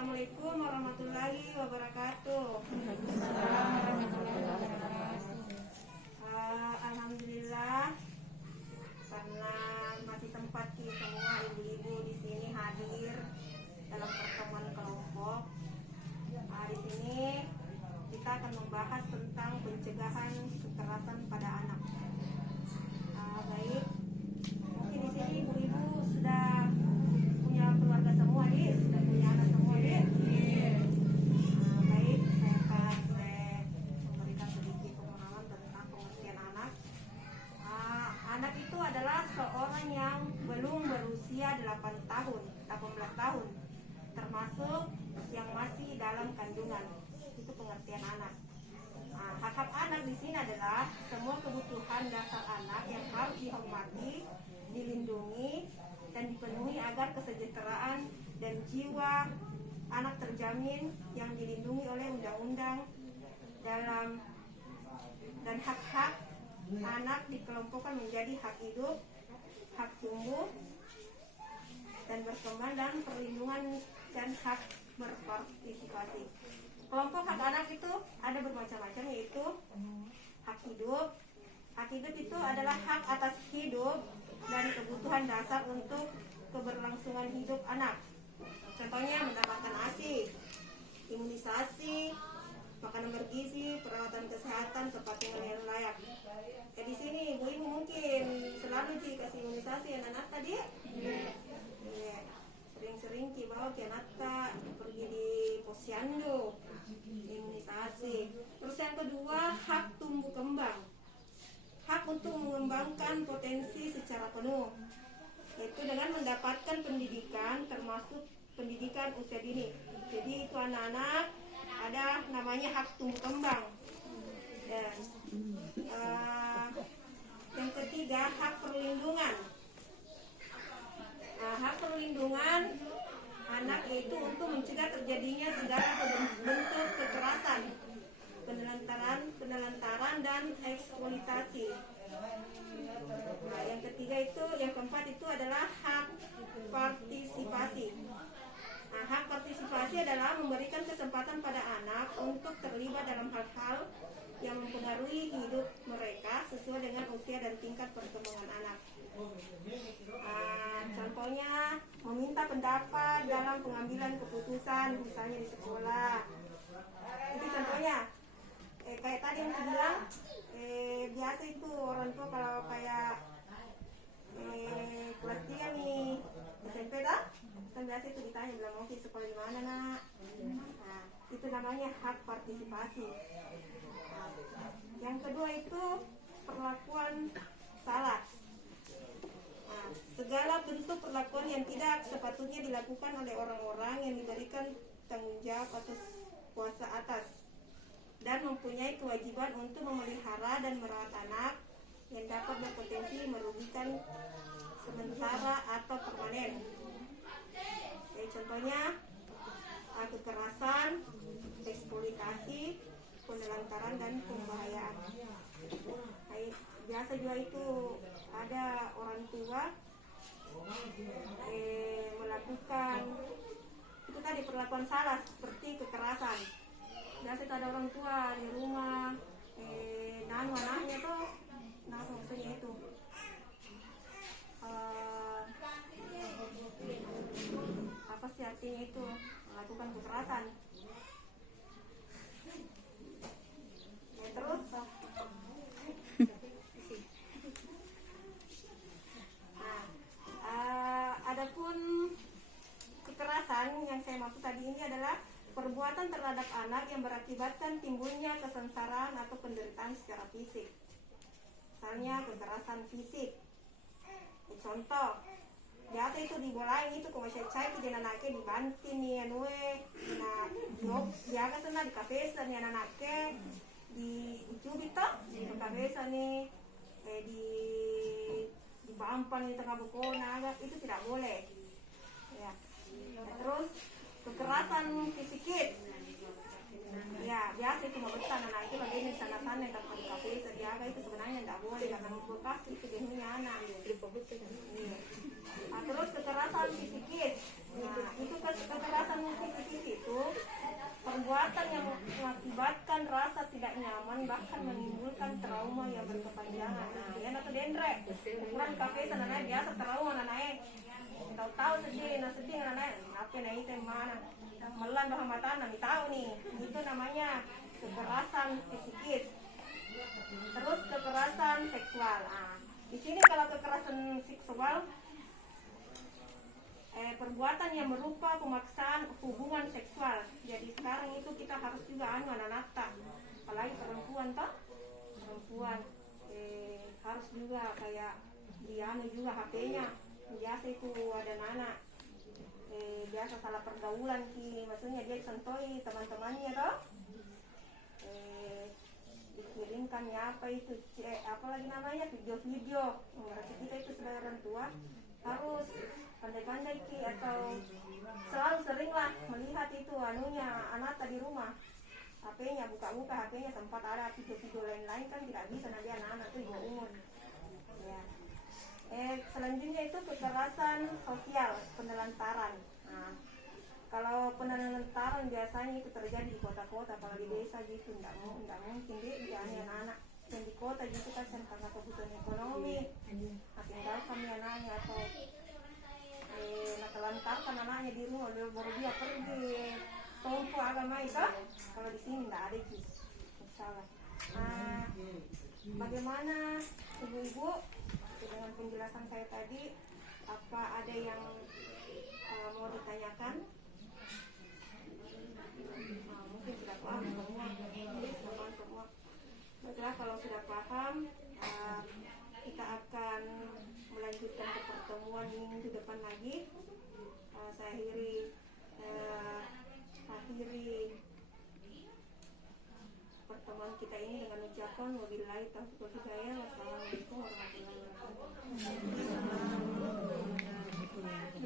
Assalamualaikum warahmatullahi wabarakatuh. Alhamdulillah, karena masih sempat semua ibu-ibu di sini hadir dalam pertemuan kelompok. Di sini kita akan membahas tentang pencegahan kekerasan pada anak. Baik, mungkin di sini ibu-ibu sudah punya keluarga semua, sudah punya anak semua, baik, saya akan memberikan sedikit pemahaman tentang pengertian anak. Anak itu adalah seorang yang belum berusia 18 tahun, termasuk yang masih dalam kandungan. Itu pengertian anak. Hak-hak anak di sini adalah semua kebutuhan dasar anak yang harus dihormati, dilindungi, dan dipenuhi agar kesejahteraan dan jiwa anak terjamin yang dilindungi oleh undang-undang dan hak-hak anak dikelompokkan menjadi hak hidup, hak tumbuh dan berkembang, dan perlindungan dan hak berpartisipasi. Kelompok hak anak itu ada bermacam-macam, yaitu hak hidup. Hak hidup itu adalah hak atas hidup dan kebutuhan dasar untuk keberlangsungan hidup anak. Contohnya mendapatkan ASI, imunisasi, makanan bergizi, perawatan kesehatan, tempat tinggal yang layak. Di sini ibu-ibu mungkin selalu dikasih imunisasi anak-anak tadi. Sering-sering bawa ke anak pergi di posyandu imunisasi. Terus yang kedua, hak tumbuh kembang. Hak untuk mengembangkan potensi secara penuh, yaitu dengan mendapatkan pendidikan, termasuk pendidikan usia dini. Jadi itu anak-anak ada namanya hak tumbuh kembang. Dan yang ketiga, hak perlindungan. Hak perlindungan anak itu untuk mencegah terjadinya segala bentuk kekerasan, penelantaran dan eksploitasi. Yang keempat itu adalah hak partisipasi. Hak partisipasi adalah memberikan kesempatan pada anak untuk terlibat dalam hal-hal yang mempengaruhi hidup mereka sesuai dengan usia dan tingkat perkembangan anak. Contohnya meminta pendapat dalam pengambilan keputusan, misalnya di sekolah. Itu contohnya. Kayak tadi yang bilang, biasa itu orang tua kalau kayak kelas 3 nih SMP dah, kan biasa itu ditanya, bilang mau sekolah di mana nak. Itu namanya hak partisipasi. Yang kedua itu perlakuan salah. Segala bentuk perlakuan yang tidak sepatutnya dilakukan oleh orang-orang yang diberikan tanggung jawab atas kuasa atas dan mempunyai kewajiban untuk memelihara dan merawat anak yang dapat berpotensi merugikan sementara atau permanen. Contohnya kekerasan, eksploitasi, penelantaran dan pembahayaan. Biasa juga itu ada orang tua melakukan itu tadi perlakuan salah seperti kekerasan. Biasa itu ada orang tua di rumah anaknya tuh, maksudnya itu apa sih artinya itu, melakukan kekerasan. Terus adapun kekerasan yang saya maksud tadi ini adalah perbuatan terhadap anak yang berakibatkan timbulnya kesengsaraan atau penderitaan secara fisik. Misalnya kekerasan fisik. Contoh, biasa itu dibolain itu kalau saya cai ke anaknya dibanting nih biasa sana di kafesa nih anaknya di cubit toh di kafesa nih di bampan di tengah bukona, itu tidak boleh ya. Terus kekerasan fisikis, ya biasa itu membetan anak itu lagi di sana-sana di tempat kafe sediaga, itu sebenarnya tidak boleh karena bekas itu dehunya anak. Terus kekerasan fisikis, itu kekerasan fisikis perbuatan yang mengakibatkan rasa tidak nyaman bahkan menimbulkan trauma yang berkepanjangan. Nah, yan atau dendre ukuran kafe sana biasa trauma nanae tahu sedih nanae apa na itu mana melan bah mata nami tahu nih itu namanya kekerasan psikis. Terus kekerasan seksual. Nah, di sini kalau kekerasan seksual perbuatan yang berupa pemaksaan hubungan seksual. Jadi sekarang itu kita harus juga anak-anak apalagi perempuan toh perempuan harus juga kayak dianu juga HP-nya biasa itu ada anak biasa salah pergaulan maksudnya dia sentoi teman-temannya toh dikirimkan ya apa itu apa lagi namanya video-video. Berarti kita itu sebagai orang tua harus pandai-pandai atau selalu seringlah melihat itu anunya anak di rumah HP-nya buka-buka HP-nya sempat ada video-video lain-lain kan tidak bisa nanti anak-anak itu juga umur ya. Selanjutnya itu kekerasan sosial penelantaran. Nah, kalau penelantaran biasanya itu terjadi di kota-kota, kalau di desa gitu tidak mungkin di anak-anak yang di kota gitu kan karena kebutuhan ekonomi tinggalkan anaknya atau telantarkan anaknya di rumah baru dia pergi tompo agama itu. Kalau di sini tidak ada itu salah. Bagaimana ibu-ibu dengan penjelasan saya tadi, apa ada yang mau ditanyakan? Mungkin sudah paham semua. Baiklah, kalau sudah paham kita akan melanjutkan ke pertemuan minggu depan lagi. Saya akhiri pertemuan kita ini dengan ucapan wabillahi taufiq wal hidayah. Wassalamualaikum warahmatullahi wabarakatuh.